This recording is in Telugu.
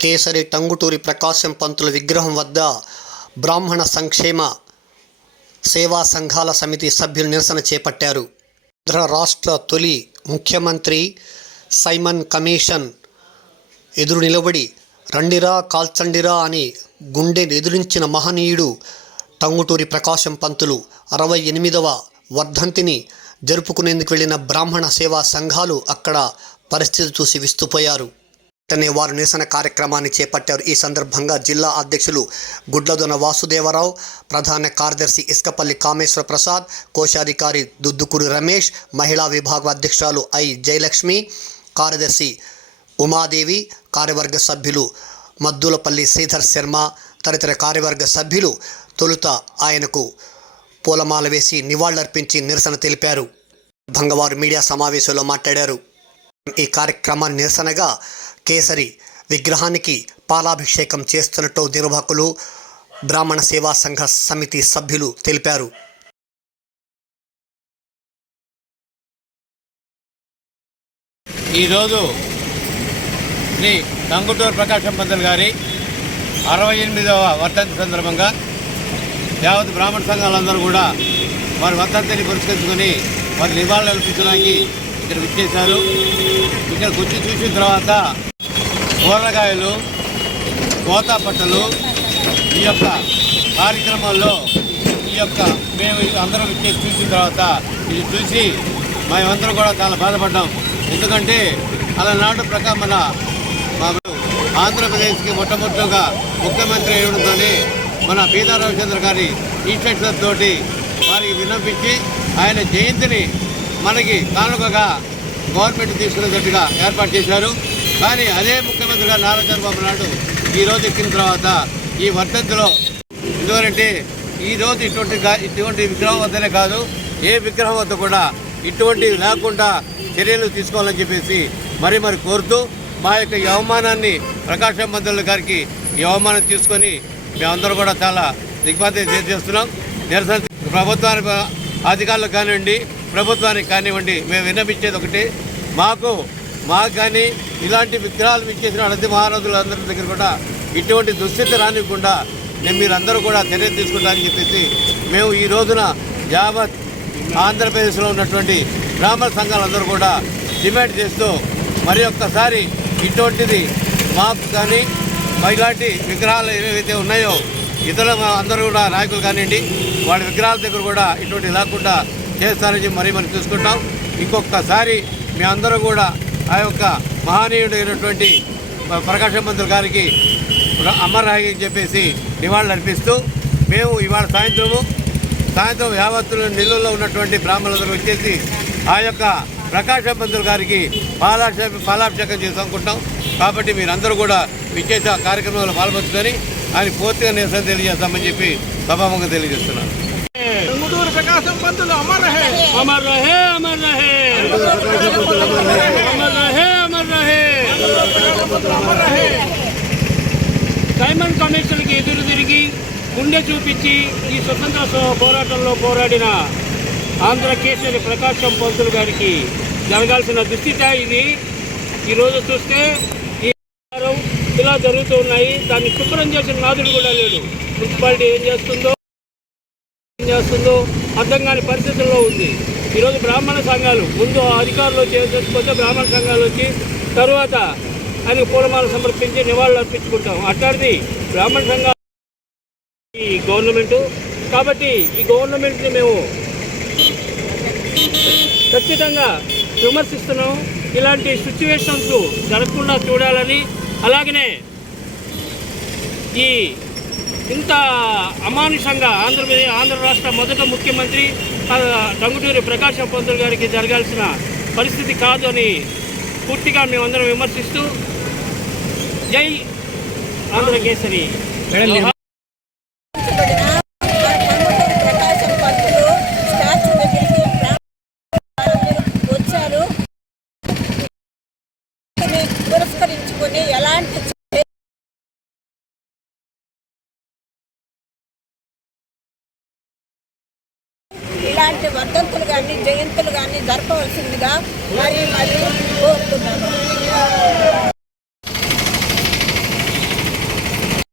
కేసరి టంగుటూరి ప్రకాశం పంతుల విగ్రహం వద్ద బ్రాహ్మణ సంక్షేమ సేవా సంఘాల సమితి సభ్యులు నిరసన చేపట్టారు. ఆంధ్ర రాష్ట్ర తొలి ముఖ్యమంత్రి సైమన్ కమిషన్ ఎదురు నిలబడి రండిరా కాల్చండిరా అని గుండె ఎదురించిన మహనీయుడు టంగుటూరి ప్రకాశం పంతులు అరవై ఎనిమిదవ వర్ధంతిని జరుపుకునేందుకు వెళ్ళిన బ్రాహ్మణ సేవా సంఘాలు అక్కడ పరిస్థితి చూసి విస్తుపోయారు. వెంటనే వారు నిరసన కార్యక్రమాన్ని చేపట్టారు. ఈ సందర్భంగా జిల్లా అధ్యక్షులు గుడ్లదొన వాసుదేవరావు ప్రధాన కార్యదర్శి ఇసుకపల్లి కామేశ్వర ప్రసాద్ కోశాధికారి దుద్దుకూరి రమేష్ మహిళా విభాగం అధ్యక్షురాలు ఐ జయలక్ష్మి కార్యదర్శి ఉమాదేవి కార్యవర్గ సభ్యులు మద్దులపల్లి శ్రీధర్ శర్మ తదితర కార్యవర్గ సభ్యులు తొలుత ఆయనకు పూలమాల వేసి నివాళులర్పించి నిరసన తెలిపారు. భంగవారు మీడియా సమావేశంలో మాట్లాడారు. ఈ కార్యక్రమాన్ని నిరసనగా కేసరి విగ్రహానికి పాలాభిషేకం చేస్తున్నట్టు నిర్వాహకులు బ్రాహ్మణ సేవా సంఘ సమితి సభ్యులు తెలిపారు. ఈరోజు శ్రీ టంగుటూరు ప్రకాశం పంతులు గారి అరవై ఎనిమిదవ వర్ధంతి సందర్భంగా యావత్ బ్రాహ్మణ సంఘాలందరూ కూడా వారి వర్ధంతిని పురస్కరించుకొని వారి నివాళులు అర్పించడానికి ఇక్కడ విచ్చేశారు. ఇక్కడ వచ్చి చూసిన తర్వాత కూరగాయలు కోతా పట్టలు ఈ యొక్క కార్యక్రమాల్లో ఈ యొక్క మేము అందరం ఇచ్చేసి చూసిన తర్వాత ఇది చూసి మేమందరం కూడా చాలా బాధపడ్డాం. ఎందుకంటే అలనాడు ప్రకారం మన ఆంధ్రప్రదేశ్కి మొట్టమొదటిగా ముఖ్యమంత్రి అయ్యడంతోనే మన పీదా రవిచంద్ర గారి ఇన్స్ట్రక్షన్ తోటి వారికి విన్నపించి ఆయన జయంతిని మనకి కానుకగా గవర్నమెంట్ తీసుకునేటట్టుగా ఏర్పాటు చేశారు. కానీ అదే ముఖ్యమంత్రిగా నారా చంద్రబాబు నాయుడు ఈ రోజు ఎక్కిన తర్వాత ఈ వర్ధంతిలో ఎందుకంటే ఈ రోజు ఇటువంటి ఇటువంటి విగ్రహం వద్దనే కాదు ఏ విగ్రహం వద్ద కూడా ఇటువంటివి లేకుండా చర్యలు తీసుకోవాలని చెప్పేసి మరి మరి కోరుతూ మా యొక్క ఈ అవమానాన్ని ప్రకాశం మంత్రుల గారికి ఈ అవమానం తీసుకొని మేమందరూ కూడా చాలా దిగ్భ్రాంతి చేస్తున్నాం. నిరసన ప్రభుత్వానికి అధికారులకు కానివ్వండి ప్రభుత్వానికి కానివ్వండి మేము విన్నపించేది ఒకటి. మాకు మాకు కానీ ఇలాంటి విగ్రహాలు ఇచ్చేసిన అడది మహారాజులందరి దగ్గర కూడా ఇటువంటి దుస్థితి రానివ్వకుండా నేను మీరందరూ కూడా చర్యలు తీసుకుంటారని చెప్పేసి మేము ఈ రోజున యావత్ ఆంధ్రప్రదేశ్లో ఉన్నటువంటి బ్రాహ్మణ సంఘాలందరూ కూడా డిమాండ్ చేస్తూ మరి ఒక్కసారి ఇటువంటిది మాకు కానీ ఇలాంటి విగ్రహాలు ఏవైతే ఉన్నాయో ఇతర మా- అందరూ కూడా నాయకులు కానివ్వండి వాళ్ళ విగ్రహాల దగ్గర కూడా ఇటువంటి లేకుండా చేస్తారని చెప్పి మరీ మనం చూసుకుంటాం. ఇంకొకసారి మీ అందరూ కూడా ఆ యొక్క మహనీయుడైనటువంటి ప్రకాశం మంత్రుల గారికి అమర్రాయి అని చెప్పేసి నివాళులు అర్పిస్తూ మేము ఇవాళ సాయంత్రము సాయంత్రం యావత్తులు నిల్లులో ఉన్నటువంటి బ్రాహ్మణులందరూ వచ్చేసి ఆ యొక్క ప్రకాశం పంతులు గారికి పాలాభిషేకం పాలాభిషేకం చేసుకుంటాం కాబట్టి మీరందరూ కూడా విశేష కార్యక్రమంలో పాల్పంచుకొని ఆయన పూర్తిగా నిరసన తెలియజేస్తామని చెప్పి సభాముఖంగా తెలియజేస్తున్నాను. ప్రకాశం పంతులు అమర్ రహే. అమర్ రహే అమర్ రహే. అమర్ రహే అమర్ రహే. అమర్ రహే డైమండ్ కమిషన్కి ఎదురు తిరిగి గుండె చూపించి ఈ స్వతంత్ర పోరాటంలో పోరాడిన ఆంధ్ర కేసరి ప్రకాశం పంతులు గారికి జరగాల్సిన దుస్థిత ఇది. ఈరోజు చూస్తే ఈ ఇలా జరుగుతూ ఉన్నాయి. దాన్ని శుభ్రం చేసిన నాదుడు కూడా లేడు. మున్సిపాలిటీ ఏం చేస్తుందో ఏం చేస్తుందో అర్థం కాని పరిస్థితుల్లో ఉంది. ఈరోజు బ్రాహ్మణ సంఘాలు ముందు అధికారులు చేసేసుకుంటే బ్రాహ్మణ సంఘాలు వచ్చి తరువాత ఆయనకు పూలమాల సమర్పించి నివాళులు అర్పించుకుంటాం. అట్లాంటిది బ్రాహ్మణ సంఘాలు ఈ గవర్నమెంట్. కాబట్టి ఈ గవర్నమెంట్ని మేము ఖచ్చితంగా విమర్శిస్తున్నాం. ఇలాంటి సిచ్యువేషన్స్ జరగకుండా చూడాలని అలాగనే ఈ ఇంత అమానుషంగా ఆంధ్రప్రదేశ్ ఆంధ్ర రాష్ట్ర మొదట ముఖ్యమంత్రి టంగుటూరి ప్రకాశం పంతులు గారికి జరగాల్సిన పరిస్థితి కాదు అని పూర్తిగా మేమందరం విమర్శిస్తూ జై ఆంధ్రకేసరి పురస్కరించుకొని ఎలాంటి వర్ధంతులు కానీ జయంతులు కానీ జరపవలసిందిగా మరి మరి కోరుతున్నాను.